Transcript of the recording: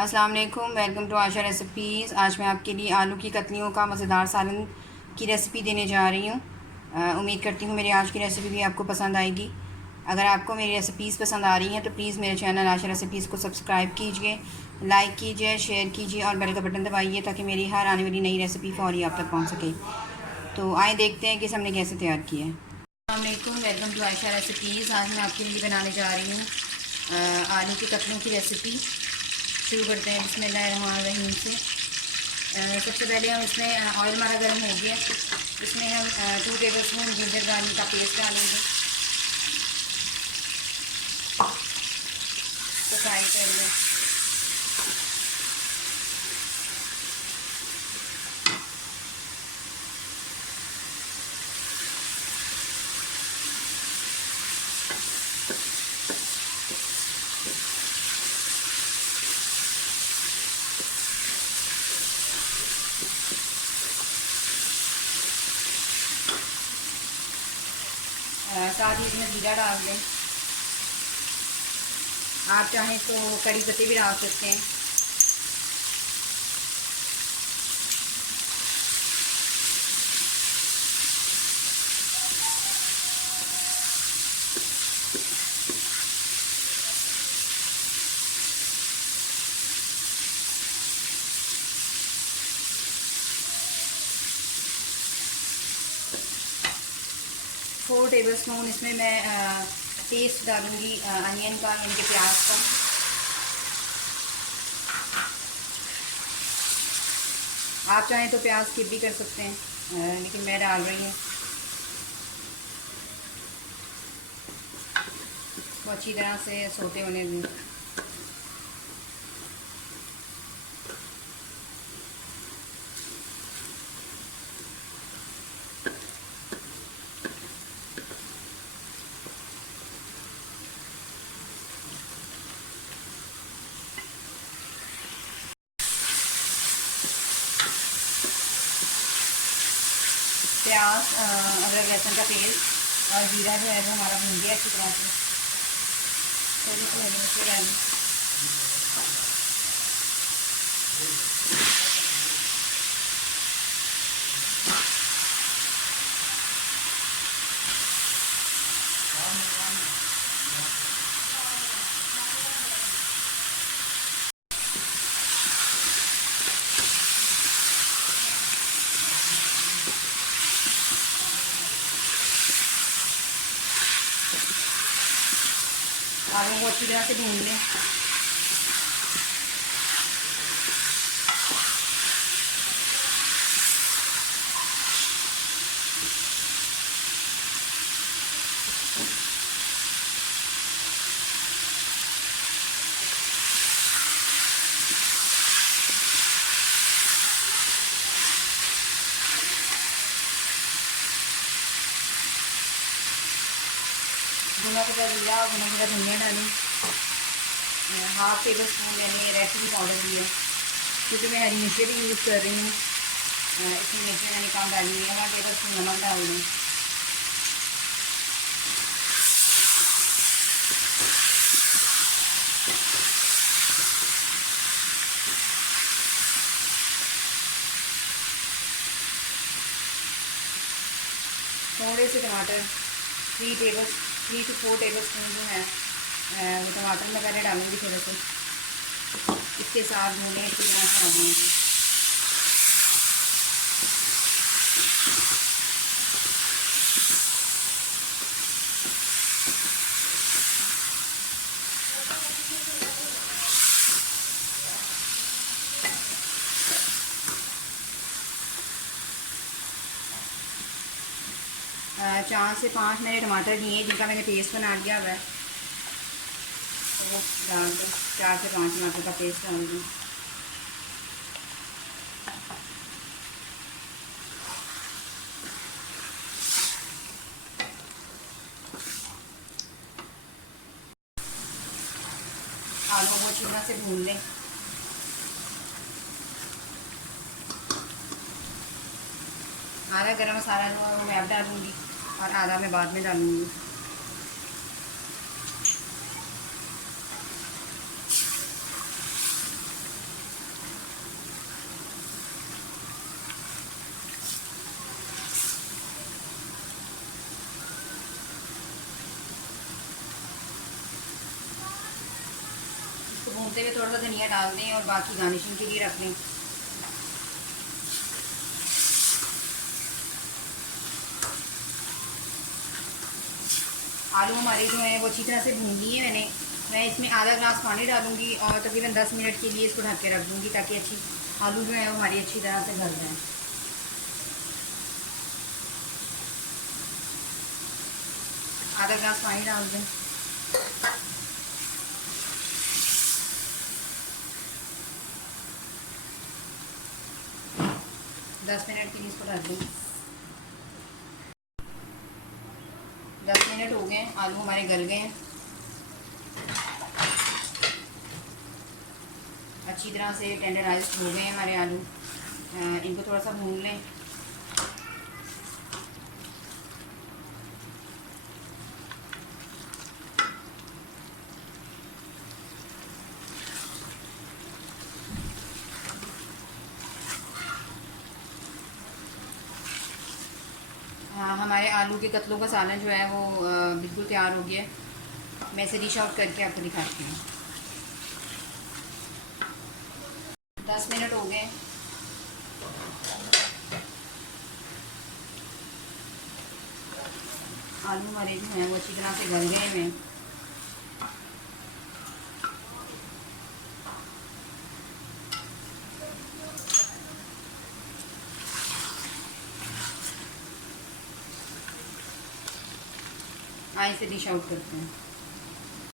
अस्सलाम वालेकुम, welcome to Asha recipes. आज मैं आपके लिए आलू की कतलियों का मज़ेदार सालन की रेसिपी देने जा रही हूँ। उम्मीद करती हूँ मेरी आज की रेसिपी भी आपको पसंद आएगी। अगर आपको मेरी रेसिपीज़ पसंद आ रही हैं तो प्लीज़ मेरे चैनल आशा रेसिपीज़ को सब्सक्राइब कीजिए, लाइक कीजिए, शेयर कीजिए और बेल का बटन दबाइए ताकि मेरी हर आने वाली नई रेसिपी फ़ौरी आप तक पहुँच सके। तो आए देखते हैं कि इसे हमने कैसे तैयार किया है। अस्सलाम वालेकुम, वेलकम टू आयशा रेसिपीज़। आज मैं आपके लिए बनाने जा रही हूँ आलू की कतलियों की रेसिपी। शुरू करते हैं बिस्मिल्लाहिर्रहमानिर्रहीम से। सबसे पहले हम इसमें ऑयल हमारा गर्म हो गया, इसमें हम 2 टेबल स्पून जिंजर गार्लिक का पेस्ट डालेंगे, तो फ्राई कर लें। साथ ही इसमें जीरा डाल दें। आप चाहें तो कड़ी पत्ते भी डाल सकते हैं। फोर टेबल स्पून इसमें मैं पेस्ट डालूँगी अनियन का, यानी कि प्याज का। आप चाहें तो प्याज स्किप भी कर सकते हैं, लेकिन मैं डाल रही हूँ। इसको अच्छी तरह से सोते होने दें। प्याज, अदरक लहसुन का पेस्ट और जीरा जो है वो हमारा भून गया अच्छी तरह से। थोड़ी सी हरी मिर्ची डालें। आलू को अच्छी तरह से भून लें। भुना भुना जीरा और भुना भुना धनिया डालें। हाफ टेबल स्पून मैंने रेड चिली पाउडर दिया, क्योंकि मैं हरी मिर्ची भी यूज़ कर रही हूँ। इसमें मिर्ची मैंने कम डाली है। 1 टेबल स्पून नमक डाल दें। थोड़े से टमाटर 3 to 4 टेबल स्पून जो है वो टमाटर मैं पहले डालूँगी थोड़े से, इसके साथ भूनें अच्छी तरह से आलू को। चार से 5 मैंने टमाटर लिए जिनका मैंने पेस्ट बना लिया हुआ है, तो वो डाल दो। 4 से 5 टमाटर का पेस्ट डाल दूँ। आलू को अच्छी तरह से भून लें। आधा गरम मसाला जो है वो मैं अब डालूँगी और आधा मैं बाद में डालूँगी। गलते हुए थोड़ा सा धनिया डाल दें और बाकी गार्निशिंग के लिए रख लें। आलू हमारे जो हैं वो अच्छी तरह से भून लिए मैंने। मैं इसमें आधा ग्लास पानी डालूंगी और तकरीबन 10 मिनट के लिए इसको ढक के रख दूँगी ताकि अच्छी आलू जो है वो हमारी अच्छी तरह से गल जाए। आधा ग्लास पानी डाल दें। 10 मिनट के लिए इसको ढक दें। 10 मिनट हो गए, आलू हमारे गल गए हैं अच्छी तरह से, टेंडराइज हो गए हैं हमारे आलू। इनको थोड़ा सा भून लें। हाँ, हमारे आलू के कतलों का सालन जो है वो बिल्कुल तैयार हो गया है। मैं इसे डिश आउट करके आपको दिखाती हूँ। 10 मिनट हो गए। आलू हमारे जो हैं वो अच्छी तरह से गल गए हैं। इसे डिश आउट करते हैं।